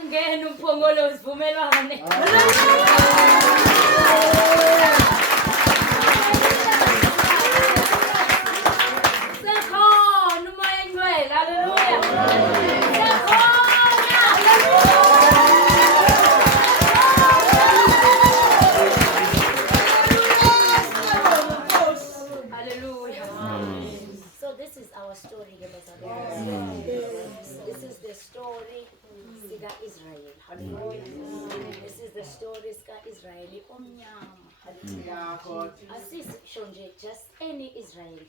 Ngena umphongolo wesivumelwane. Sekhona umoya engcwele. Haleluya. So this is our story, this is the story sika Israel. Hallelujah. This is the story sika Israel omnyama. Hallelujah. Asisho nje just any Israel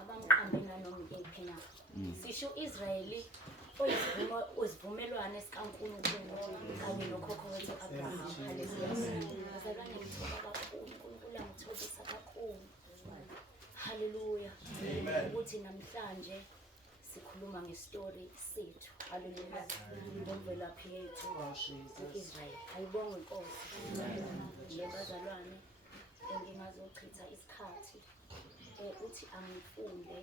abamqambina nomkephi na. Sisho Israeli osivumelwane sikaNkulunkulu kanye nokhokho wethu Abraham. Hallelujah. Azakanye ngithoba kakhulu uNkulunkulu angithobisa kakhulu. Hallelujah. Ukuthi namhlanje sikhuluma ngestory sethu. Hallelujah. Ngomvelaphi yethu Israel. Ayibonge Nkosi. Njengabazalwane engingazochitha isikhathi uthi angifunde.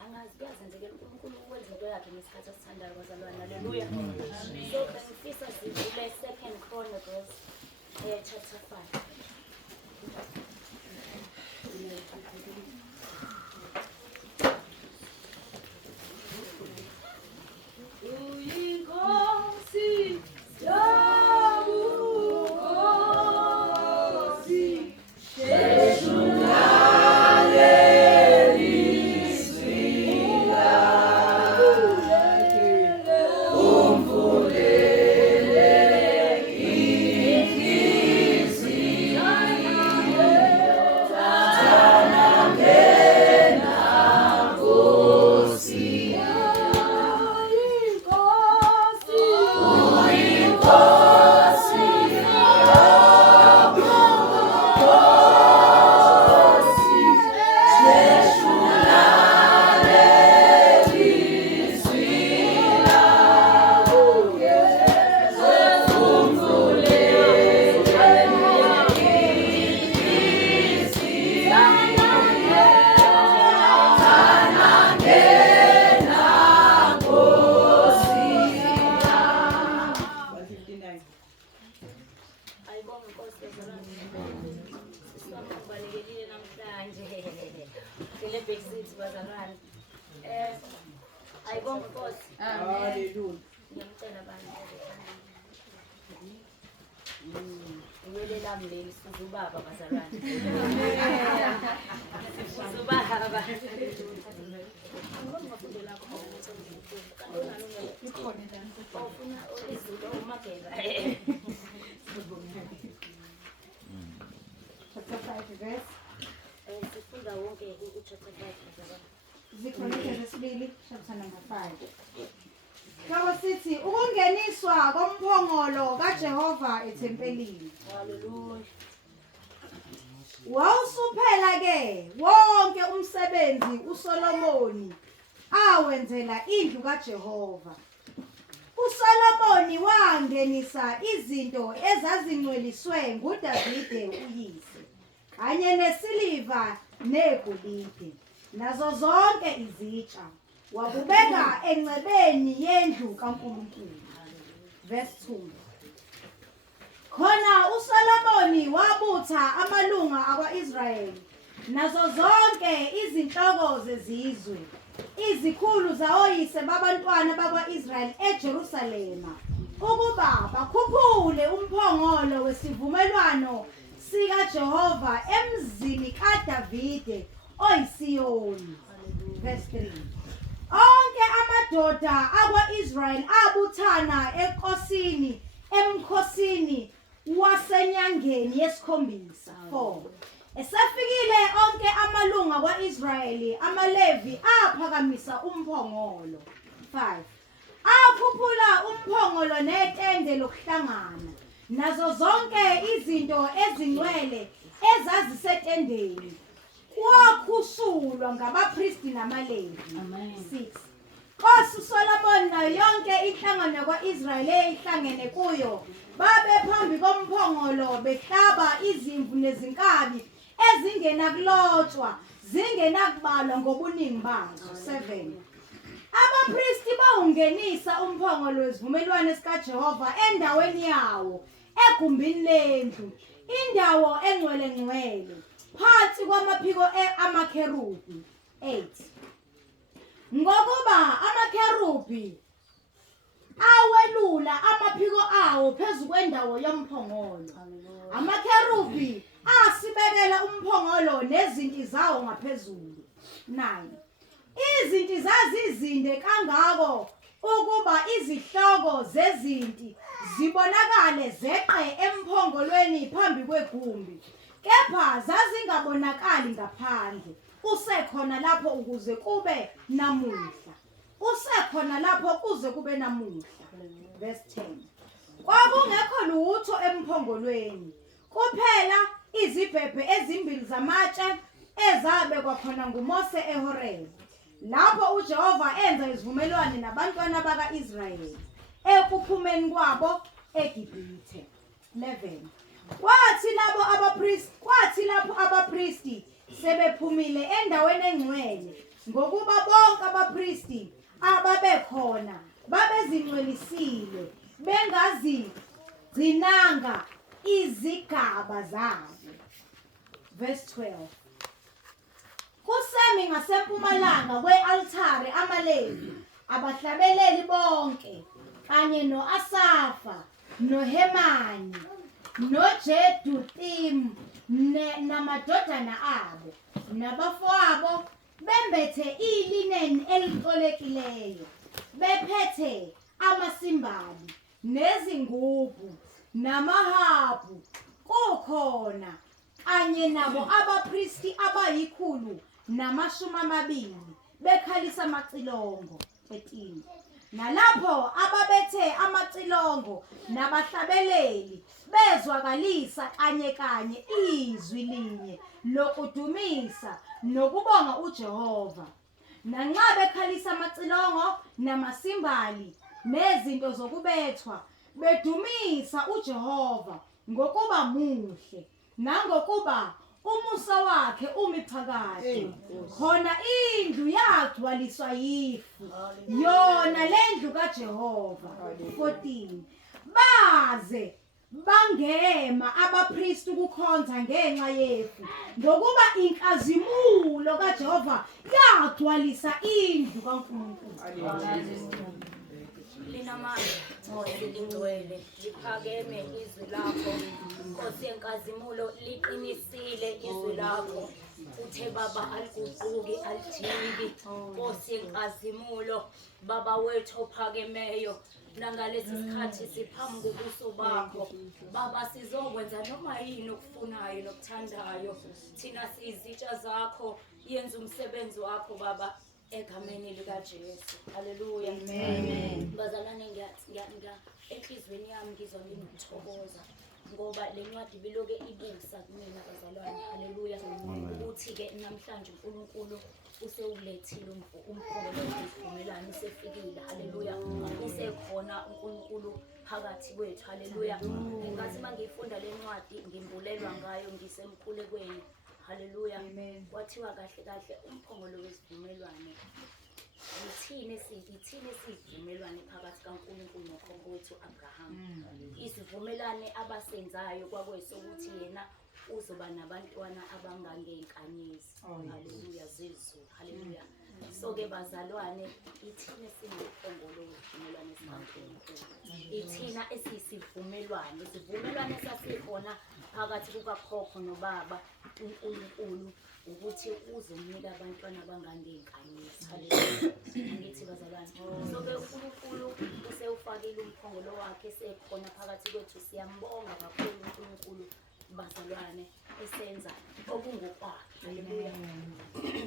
Angazi kuyazenzekela uNkulunkulu ukwenza into yakhe ngesikhathi asithandayo bazalwane. Hallelujah. So bengifisa sivule 2 Chronicles chapter 5. Sithi ukungeniswa komphongolo kaJehova ethempelini. Hallelujah. Wawusuphela ke wonke umsebenzi uSolomoni awenzela indlu kaJehova. uSolomoni wangenisa izinto ezazingcweliswe nguDavide uyise, kanye nesiliva negolide, nazo zonke izitsha. Wakubeka engcebeni yendlu kaNkulunkulu. Verse 2. Khona uSolomoni wabutha amalunga akwa-Israyeli nazo zonke izinhloko zezizwe, izikhulu zawoyise babantwana bakwa-Israyeli eJerusalema, ukuba bakhuphule umphongolo wesivumelwano sikaJehova emzini kaDavide oyisiyoni. Verse 3. Onke amadoda akwa-Israyeli abuthana emkhosini wasenyangeni yesikhombisa. 4. Esafikile onke amalunga kwa-Israyeli, amaLevi aphakamisa umphongolo. 5. Akhuphula umphongolo netende lokuhlangana nazo zonke izinto ezingcwele ezazisetendeni, wakhusulwa ngabapristi namaLevi. 6. Nkosi uSolomoni nayo yonke inhlangano kwa-Israyeli eyihlangene kuyo babe phambi komphongolo behlaba izimvu nezinkabi ezingenakulotshwa, zingenakubalwa ngobuningi bazo. 7. abapristi bawungenisa umphongolo wesivumelwano sikaJehova endaweni yawo egumbini lendlu, indawo engcwele ngcwele, phansi kwamaphiko amakherubi. 8. Ngokuba amakherubi awelula amaphiko awo phezu kwendawo yomphongolo. Amakherubi asibekela umphongolo nezinti zawo ngaphezulu. 9. Izinti zazizinde kangako ukuba izihloko zezinti zibonakale zeqe emphongolweni phambi kwegumbi, kepha zazingabonakali ngaphandle. Usekhona lapho ukuze kube namuhla. Usekhona lapho kuze kube namuhla. Verse 10. Kwakungekho lutho emphongolweni, kuphela izibhebhe ezimbili zamatshe ezabekwa khona nguMose eHorebu, lapho uJehova enza isivumelwano nabantwana baka-Israyeli ekuphumeni kwabo eGibhithe. 11. Kwathi lapho abapristi sebephumile endaweni engcwele, ngokuba bonke abapristi ababekhona babezingcwelisile bengazigcinanga izigaba zabo. Verse 12. Kusemi ngasempumalanga kwe-altare amaLevi, abahlabeleli bonke, kanye no-Asafa, noHemani, noJeduthuni namadodana abo, nabafowabo, bembethe ilineni elicolekileyo, bephethe amasimbali, nezingubu, namahabhu, kukhona kanye nabo abapristi abayi120 bekhalisa amacilongo. 13. Nalapho ababethe amacilongo nabahlabeleli bezwakalisa kanye izwi linye lokudumisa nokubonga uJehova, nanxa bekhalisa amacilongo namasimbali nezinto zokubethwa, bedumisa uJehova ngokuba muhle nangokuba umusa wakhe umi phakade. Khona indlu yagcwaliswa yifu, yona lendlu kaJehova. 14. Baze bangema abapristi ukukhonza ngenxa yefu, ngokuba inkazimulo kaJehova yagcwalisa indlu kaNkulunkulu. Linamandla, Nkosi lingcwele, liphakeme izwi lakho. Nkosi yenkazimulo, liqinisile izwi lakho. Uthe Baba aliguquki alijiki. Nkosi yenkazimulo, Baba wethu ophakemeyo, nangalesi sikhathi siphambi kobuso bakho. Baba, sizokwenza noma yini okufunayo nokuthandayo. Thina siyizitsha zakho, yenza umsebenzi wakho Baba, egameni likaJesu. Haleluya. Amen. Bazalwane, enhlizweni yami ngizwa nginokuthokoza ngoba le ncwadi biloke ibusa kumina bazalwane. Haleluya. Ukuthi ke namhlanje uNkulunkulu usewulethile umphongolo wesivumelwano, usefikile. Haleluya. Usekhona uNkulunkulu phakathi kwethu. Haleluya. Ngathi mangifunda le ncwadi ngimbulelwa ngayo ngisemkhulekweni. Haleluya. Kwathiwa kahle umphongolo wesivumelwano. Ithini isivumelwano phakathi kaNkulunkulu nokhokho wethu Abraham. Isivumelwano abasenzayo kwakwesokuthi yena uzoba nabantwana abangangenkanyezi. Haleluya zezulu. Haleluya. So ke bazalwane, ithina esinomphongolo wesivumelwano sikaNkulunkulu. Ithina esisivumelwano, isivumelwano esasikhona phakathi kukakhokho nobaba uNkulunkulu ukuthi uzomnika abantwana abangangenkanyezi. Haleluya. Ngithi bazalwane, so ke uNkulunkulu usewufakile umphongolo wakhe esekhona phakathi kwethu. Siyambonga kakhulu uNkulunkulu bazalwane esenza okungokwakhe. Haleluya.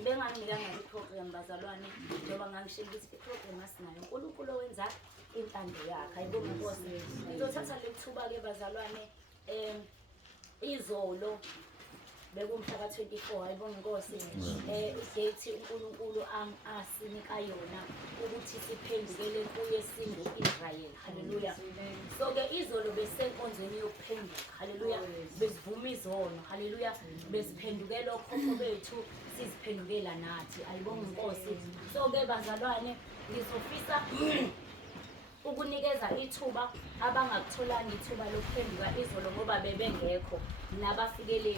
Benganginikanga iprogram bazalwane, njengoba ngangishilo ukuthi iprogram asinayo uNkulunkulu owenza impande yakhe. Ayibonge Nkosi. Ngizothatha le thuba ke bazalwane, izolo bekumhla ka-24, ayibonge Nkosi, udate uNkulunkulu asinika yona ukuthi siphendukele kuye singu-Israyeli. Haleluya. So ke izolo besenkonzo enkonzweni yokuphenduka. Haleluya. Besivuma izono. Haleluya. Besiphendukela okhokho bethu, siziphendukela nathi. Ayibonge inkosi. So ke bazalwane, ngizofisa ukunikeza ithuba abangakutholanga ithuba lokuphenduka izolo ngoba bebengekho nabafike.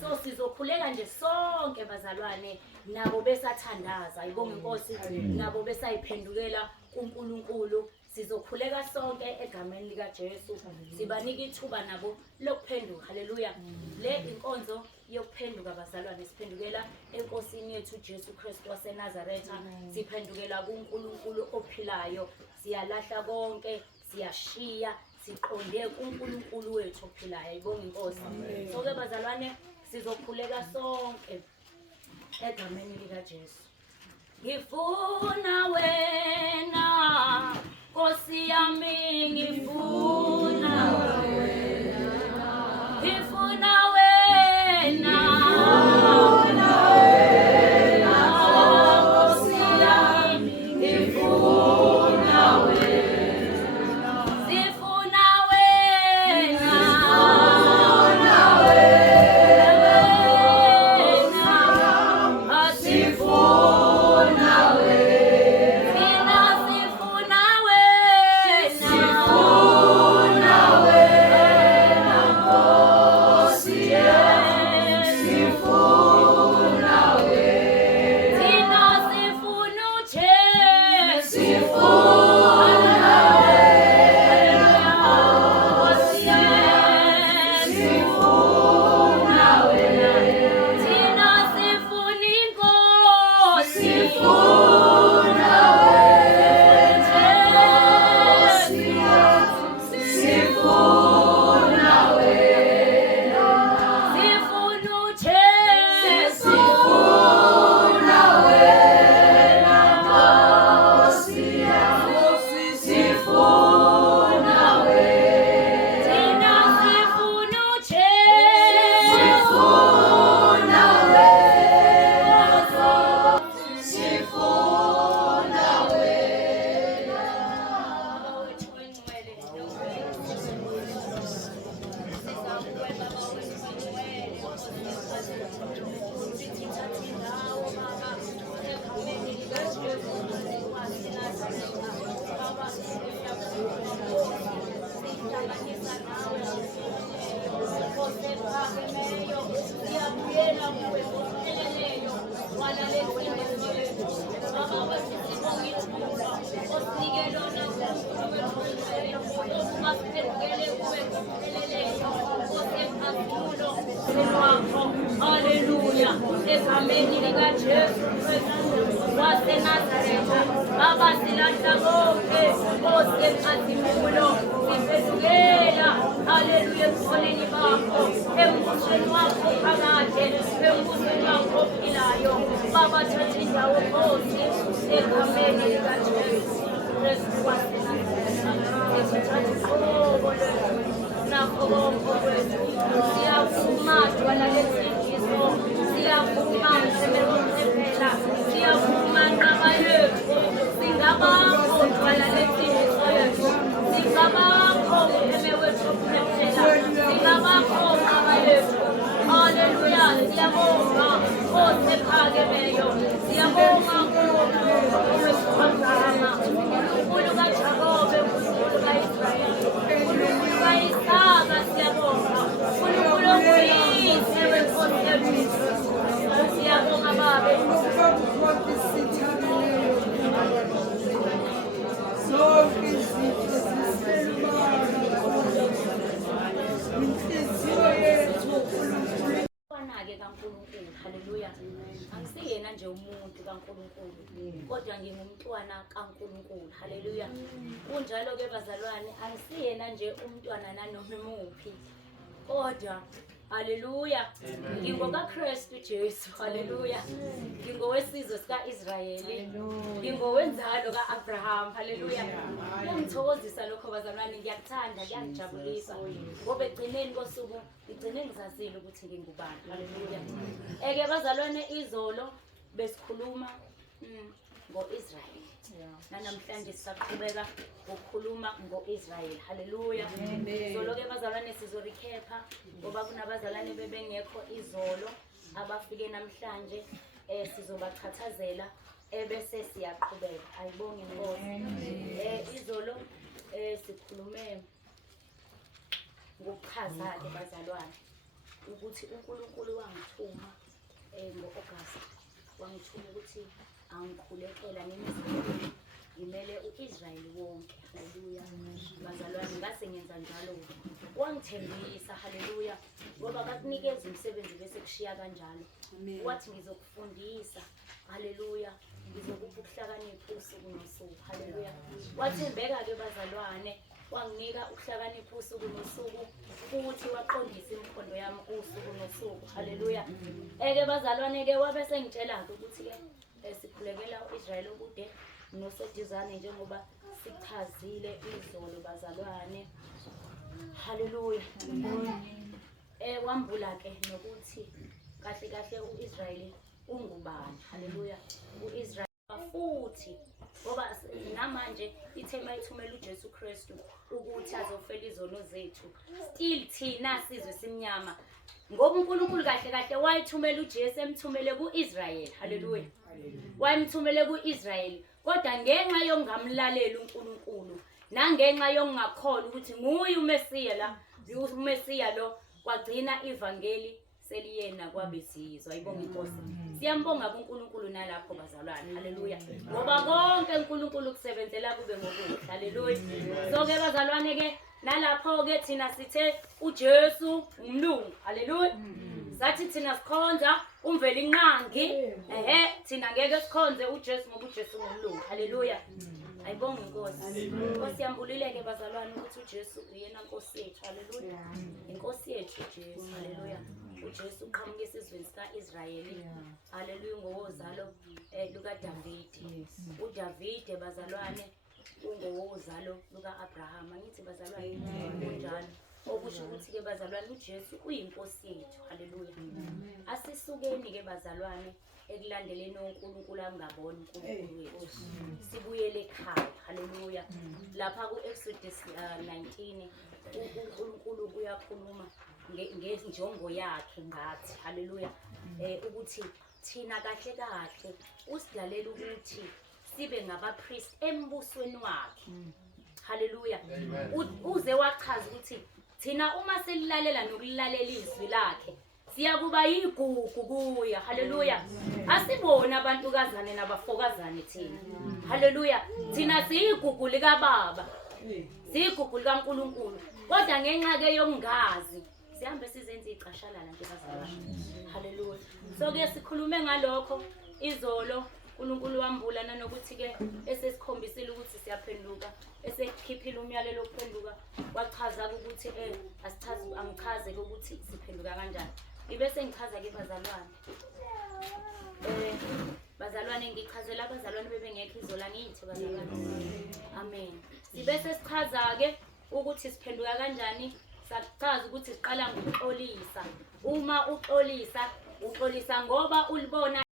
So sizokhuleka nje sonke bazalwane, nabo besathandaza. Ayibonge inkosi. Nabo besayiphendukela kuNkulunkulu. Sizokhuleka sonke egameni lika Jesu. Sibanika ithuba nabo lokuphenduka. Haleluya. Le inkonzo yokuphenduka bazalwane, siphendukela enkosini yethu Jesu Kristu waseNazaretha. Siphendukela kuNkulunkulu ophilayo. Siyalahla konke, siyashiya, siqonde kuNkulunkulu wethu ophilayo. Ayibonge inkosi. So ke bazalwane, sizokhuleka sonke egameni lika Jesu. Ngifuna wena Nkosi yami, ngifuna wena, ngifuna wena, Nkosi yami, ngifuna wena, sifuna wena, Hallelujah. Egameni lika Jesu Kristu waseNazaretha. Baba silahla konke osekhazimula. Siphendukela. Hallelujah. Ebusweni bakho. Embusweni wakho phakade. Embusweni wakho ophilayo. Baba thatha indawo Nkosi. Egameni lika Jesu Kristu waseNazaretha. Sithatha uqobo lwethu. Nakho konke kwethu. Siyavuma dwala lesindiso. Siyavuma msebenzi. Siyavuma nqaba yethu. Singabakho dwala lesindiso yethu. Singabakho mheme wethu okuphela. Singabakho nqaba yethu. Haleluya. Siyabonga osekhakemeyo. Siyabonga uNkulunkulu wesikhazana. uNkulunkulu kaJakobe. uNkulunkulu kaIsrayeli. uNkulunkulu kaIsaka. Siyabonga uNkulunkulu oyise wenkosi yethu. Siyabonga Baba. Ke kaNkulunkulu. Haleluya. Angisiyena nje umuntu kaNkulunkulu, kodwa ngingumntwana kaNkulunkulu. Haleluya. Kunjalo ke bazalwane, angisiyena nje umntwana nanoma imuphi, kodwa haleluya, ngingokaKristu Jesu. Haleluya. Ngingowesizwe sika-Israyeli, ngingowenzalo ka-Abraham. Haleluya. Kuyangithokozisa lokho bazalwane, ngiyakuthanda, kuyangijabulisa ngoba egcineni kosuku ngigcine ngizazile ukuthi ngingubani. Haleluya. Eke bazalwane, izolo besikhuluma ngo-Israyeli. Nanamhlanje sisaqhubeka ukukhuluma ngo-Israyeli. Haleluya. Izolo-ke bazalwane sizorecapha ngoba kunabazalwane bebengekho izolo abafike namhlanje, sizobachathazela ebese siyaqhubeka. Ayibonge Nkosi. Izolo sikhulume ngokuchaza-ke bazalwane ukuthi uNkulunkulu wangithuma ngo-August, wangithuma ukuthi angikhulekela ngemizini ngimele u-Israyeli wonke. Haleluya. Bazalwane ngase ngenza njalo, wangithembisa. Haleluya. Ngoba kakunikeza umsebenzi bese kushiya kanjalo. Wathi ngizokufundisa. Haleluya. Ngizokupha ukuhlakanipha usuku nosuku. Haleluya. Wathembeka-ke bazalwane, wanginika ukuhlakanipha usuku nosuku futhi waqondisa imikhondo yami usuku nosuku. Haleluya. Bazalwane-ke wabe sengitshela-ke ukuthi-ke sikhulekela u-Israyeli okude noseduzane njengoba sichazile izolo bazalwane. Haleluya. Wambula-ke nokuthi kahle kahle u-Israyeli ungubani. Haleluya. U-Israyeli futhi ngoba namanje ithema ithumela uJesu Kristu ukuthi azofela izono zethu, still thina sizwe simnyama ngoba uNkulunkulu kahle kahle wayithumela uJesu, emthumele ku-Israyeli. Haleluya. Wayemthumele ku-Israyeli, kodwa ngenxa yokungamlaleli uNkulunkulu nangenxa yokungakholwa ukuthi nguye uMesiya la, uMesiya lo, kwagcina ivangeli seliyena kwabezizwe. Ayibonge Inkosi. Siyambonga kuNkulunkulu nalapho bazalwane. Haleluya. Ngoba konke uNkulunkulu kusebenzela kube ngokuhle. Haleluya. So-ke bazalwane-ke nalapho-ke thina sithe uJesu umlungu. Haleluya. Sathi thina sikhonza umveli inqangi. Thina ngeke sikhonze uJesu ngoba uJesu ngumlungu. Haleluya. Ayibonge Inkosi. Inkosi yambulile-ke bazalwane ukuthi uJesu uyena Nkosi yethu. Haleluya. Inkosi yethu uJesu. Haleluya. uJesu uqhamuke esizweni sika-Israyeli. Haleluya. Ngowozalo lukaDavide. uDavide bazalwane ungowozalo luka-Abrahama. Ngithi bazalwane kunjalo. Okusho ukuthi-ke bazalwane uJesu uyinkosi yethu. Haleluya. Asisukeni-ke bazalwane ekulandeleni uNkulunkulu angaboni uNkulunkulu wethu. Sibuyele ekhaya. Haleluya. Lapha ku-Exodus 19 uNkulunkulu uyakhuluma ngenjongo yakhe ngathi. Haleluya. Ukuthi thina kahle kahle usidalela ukuthi sibe ngabapriest embusweni wakhe. Haleluya. Uze wachaza ukuthi thina uma selilalela nokulalela izwi lakhe siyakuba yigugu kuya. Haleluya. Asibona abantukazane nabafokazane thina. Haleluya. Thina siyigugu lika Baba, siyigugu likaNkulunkulu, kodwa ngenxa-ke yokungazi sihambe sizenza iqashalala nje bazalwane. Haleluya. So-ke sikhulume ngalokho izolo. uNkulunkulu wambula nanokuthi-ke esesikhombisile ukuthi siyaphenduka, esekhiphile umyalelo wokuphenduka, wachaza-ke ukuthi angichaze-ke ukuthi siphenduka kanjani. Ibese ngichaza-ke bazalwane. Bazalwane ngichazela abazalwane bebengekho izolo, angithi bazalwane. Amen. Sibese sichaza-ke ukuthi siphenduka kanjani. Sachaza ukuthi siqala ngokuxolisa. Uma uxolisa ngoba ulibona